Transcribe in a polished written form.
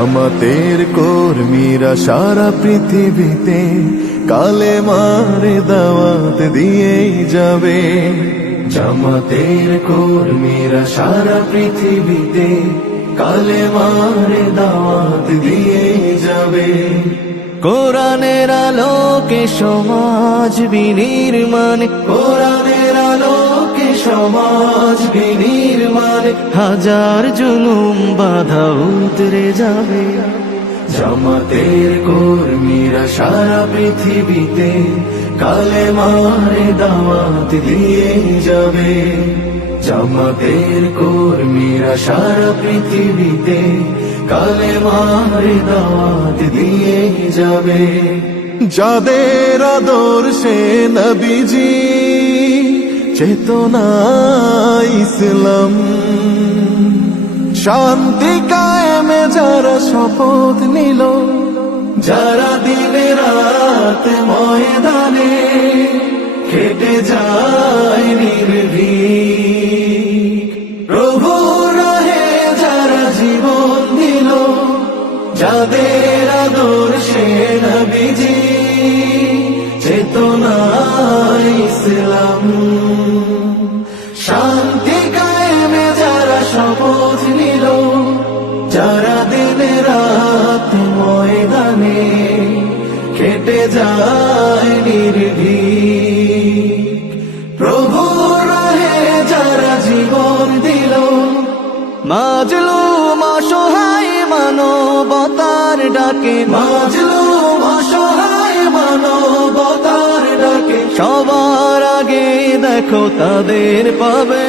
জামাতের কর্মীরা সারা পৃথিবীতে কালেমার দাওয়াত দিয়েই যাবে। জামাতের কর্মীরা সারা পৃথিবীতে কালেমার দাওয়াত দিয়েই যাবে। কোরআনের আলোকে সমাজ বিনির্মাণ, কোরআনের আলোকে সমাজ বিনির্মাণ, হাজার জুলুম বাধা উতরে যাবে। জামাতের কর্মীরা সারা পৃথিবীতে কালেমার দাওয়াত দিয়ে যাবে। জামাতের কর্মীরা সারা পৃথিবীতে কালেমার দাওয়াত দিয়ে যাবে। যাদের আদর্শে নবীজি চেতনা ইসলাম, শান্তি কায়েমে যারা শপথ নিল, যারা দিনে রাত ময়দানে খেটে যায় নির্ভীক, প্রভু রাহে যারা জীবন দিল, যাদের আদর্শে নবীজি চেতনা ইসলাম, শান্তি কায়েমে যারা শপথ নিল, যারা দিনে রাত ময়দানে খেটে যায় নির্ভীক, প্রভু রাহে যারা জীবন দিল, মাজলুম অসহায় মানবতার ডাকে, মাজলুম অসহায় মানবতার ডাকে, সবার আগে দেখো তাদের পাবে।